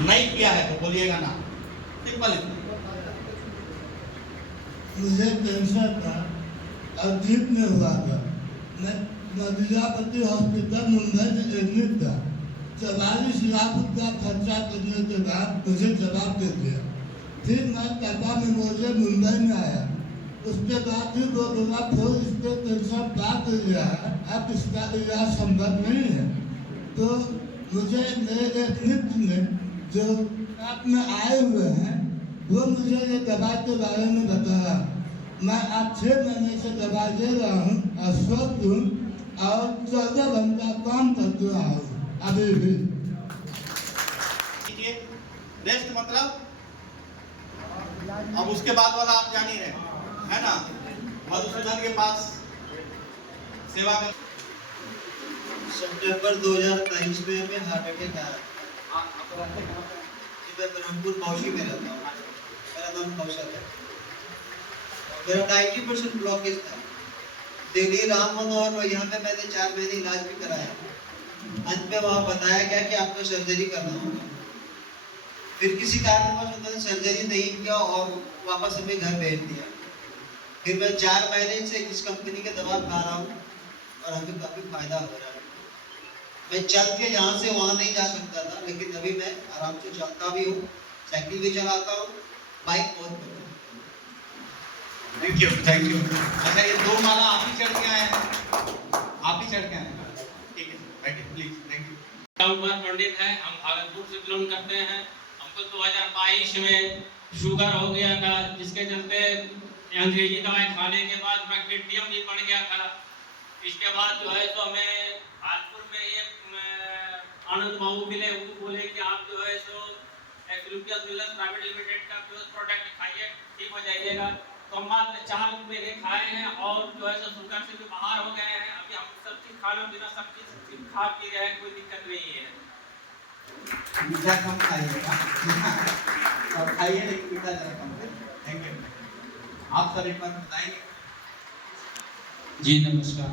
नहीं किया है तो बोलिएगा ना, सिंपल। मुझे कैंसर था और ठीक नहीं हुआ था। मैं नदियापति हॉस्पिटल मुंबई में एडमिट था। 44 लाख रुपया खर्चा करने के बाद मुझे जवाब दे दिया। फिर मैं टाटा मेमोरियल मुंबई में आया। उसके बाद फिर 2 जगह फिर इस पर कैंसर बात गया है, अब इसका इलाज संभव नहीं है। तो मुझे मेरे एक मित्र ने जो आप में आए हुए हैं वो मुझे ये दवा के बारे में बताया। मैं आज 6 महीने से दवा ले रहा हूँ, अस्वस्थ हूँ और 14 घंटा काम करते रहा हूँ अभी भी। रेस्ट मतलब अब उसके बाद वाला आप जान ही रहे है ना, मधुसूदन के पास सेवा कर। सितंबर 2023 में हमें हार्ट अटैक आया। मैं ब्रह्मपुर मौसी में रहता हूँ। मेरा नाम कौशल है। मेरा 90% ब्लॉकेज था। दिल्ली राम मनोहर यहाँ पे मैंने 4 महीने इलाज भी कराया। अंत में वहाँ बताया गया कि आपको सर्जरी करना होगा। फिर किसी कारणवश उन्होंने सर्जरी नहीं किया और वापस हमें घर भेज दिया। फिर मैं 4 महीने से इस कंपनी के दवा खा रहा हूँ और हमें काफी फायदा हो रहा है। मैं चल के यहाँ से वहाँ नहीं जा सकता था, लेकिन अभी मैं आराम से चलता भी हूँ, साइकिल भी चलाता हूँ, बाइक बहुत करता हूँ। Thank you, thank you. अच्छा, ये 2 माला आप ही चढ़ के आए हैं, आप ही चढ़ के आए हैं। ठीक है, बैठिए please. Thank you. Kumar Pandit है, हम भागलपुर से बिलोंग करते हैं। हमको 2022 में शुगर हो गया था, जिसके चलते अंग्रेजी दवाई खाने के बाद मैं क्रिटियम भी बढ़ गया था। इसके बाद जो है तो हमें भागलपुर में ये आनंद बाबू मिले, वो बोले कि आप जो है सो एक्लूपियस मिलर्स प्राइवेट लिमिटेड का प्रोडक्ट खाइए, ठीक हो जाइएगा। तो हम मात्र 4 महीने खाए हैं और जो है सो शुगर से भी बाहर हो गए हैं। अभी हम सब चीज खाना पीना सब चीज खा पी रहे हैं, कोई दिक्कत नहीं है। मीठा कम खाइएगा और खाइए लेकिन मीठा ज़रा कम करिए। Thank you. आप सर एक बार बताएंगे। जी नमस्कार,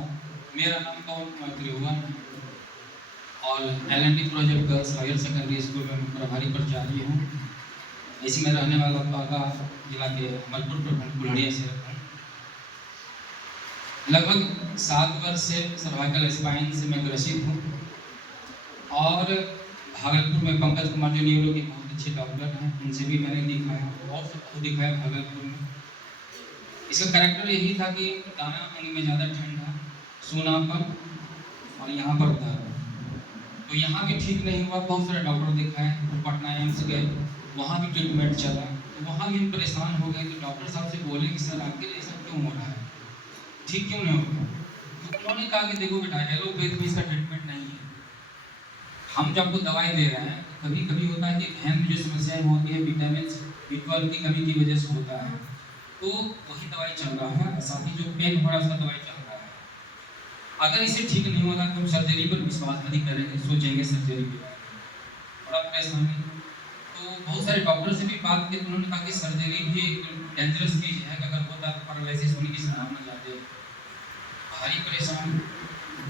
मेरा नाम पवन कुमार त्रिभुवन और LNT project girls higher secondary school में प्रभारी प्राचार्य हूँ। इसी में रहने वाला बागा जिला के मलपुर प्रखंड कुल्हड़िया से हूँ। लगभग 7 वर्ष से सर्वाइकल स्पाइन से मैं ग्रसित हूँ और भागलपुर में पंकज कुमार जो न्यूरो के बहुत अच्छे डॉक्टर हैं, उनसे भी मैंने दिखाया, बहुत सबको दिखाया भागलपुर में। इसका कैरेक्टर यही था कि दाना पानी में ज़्यादा ठंडा, सूनापन और यहाँ पर दर्द। तो यहाँ भी ठीक नहीं हुआ, बहुत सारे डॉक्टर दिखाए, तो पटना एम्स गए, वहाँ भी ट्रीटमेंट चला। तो वहाँ भी हम परेशान हो गए। तो डॉक्टर साहब से बोले कि सर आपके लिए सब क्यों हो रहा है, ठीक क्यों नहीं होगा? तो उन्होंने कहा कि देखो बेटा, एलोपैथ में इसका ट्रीटमेंट नहीं है। हम जब आपको दवाई दे रहे हैं तो कभी कभी होता है कि बहन में जो समस्याएं होती है विटामिन B12 की कमी की वजह से होता है, तो वही दवाई चल रहा है। साथ ही जो पेन हो रहा है उसका दवाई चल रहा है। अगर इसे ठीक नहीं होगा तो हम सर्जरी पर विश्वास नहीं करेंगे, सोचेंगे सर्जरी के बारे में, बड़ा परेशानी। तो बहुत सारे डॉक्टर से भी बात की तो उन्होंने कहा कि सर्जरी भी एक डेंजरस चीज़ है, अगर होता है तो पैरालिसिस होने की संभावना ज़्यादा है। भारी परेशान।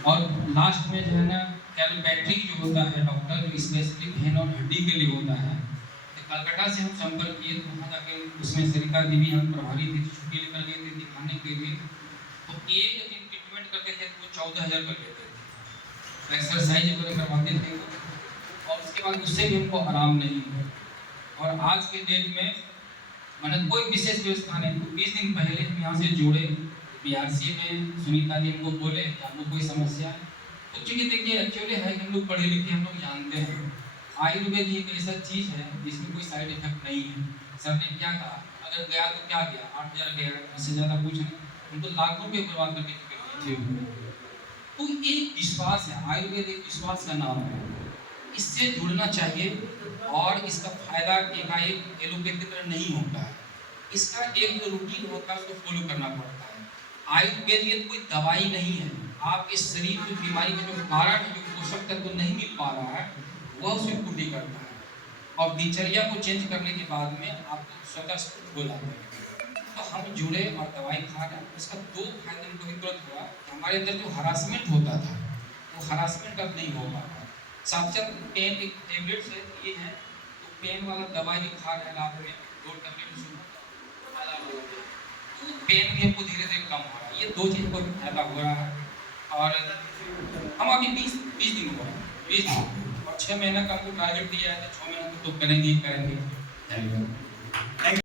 और लास्ट में जो है ना कैलोपैट्रिक जो होता है डॉक्टर, जो स्पेशली भेन और हड्डी के लिए होता है, तो कलकत्ता से हम संपर्क किए तो वहाँ जाके उसमें सरिता देवी हम प्रभारी थी, छुट्टी लेकर गए थे दिखाने के लिए। तो एक दिन ट्रीटमेंट करते थे तो 14,000 कर लेते थे, एक्सरसाइज वगैरह करवाते थे और उसके बाद उससे भी हमको आराम नहीं हुआ। और आज के डेट में मैंने कोई विशेष व्यवस्था नहीं। तो 20 दिन पहले हम यहाँ से जुड़े, BRC में सुनीता जी हमको बोले कि आपको कोई समस्या है। तो चूँकि देखिए एक्चुअली है कि हम लोग पढ़े लिखे, हम लोग जानते हैं आयुर्वेद एक ऐसा चीज़ है जिसमें कोई साइड इफेक्ट नहीं है। सर ने क्या कहा, अगर गया तो क्या गया, 8,000 गया, इससे ज़्यादा कुछ नहीं। उनको लाखों रुपये बर्बाद करके चुके थे। तो एक विश्वास है, आयुर्वेद एक विश्वास का नाम है, इससे जुड़ना चाहिए। और इसका फायदा एकाएक एलोपैथी की तरह नहीं होता है, इसका एक रूटीन होता है, उसको फॉलो करना पड़ता है। आयुर्वेद ये कोई दवाई नहीं है, आपके शरीर की बीमारी का जो कारण है, जो पोषक तत्व नहीं मिल पा रहा है, वह उसमें पूर्ति करता है और दिनचर्या को चेंज करने के बाद में आपको स्वतः हो जाता है। तो हम जुड़े और दवाई खा रहे हैं। इसका 2 फायदे हमको भी तुरंत हुआ कि हमारे अंदर जो हरासमेंट होता था वो हरासमेंट अब नहीं हो पा रहा। साथ साथ पेन एक टेबलेट्स है ये है, तो पेन वाला दवाई खा रहे हैं रात में 2 टैबलेट सुबह फायदा हो रहा है, तो पेन भी हमको धीरे धीरे कम हो रहा है। ये 2 चीज़ को फायदा हो रहा है। और हम अभी 20 दिन हुआ है, 20 दिन और 6 महीने का हमको टारगेट दिया है, तो 6 महीने तो करेंगे ही करेंगे। धन्यवाद।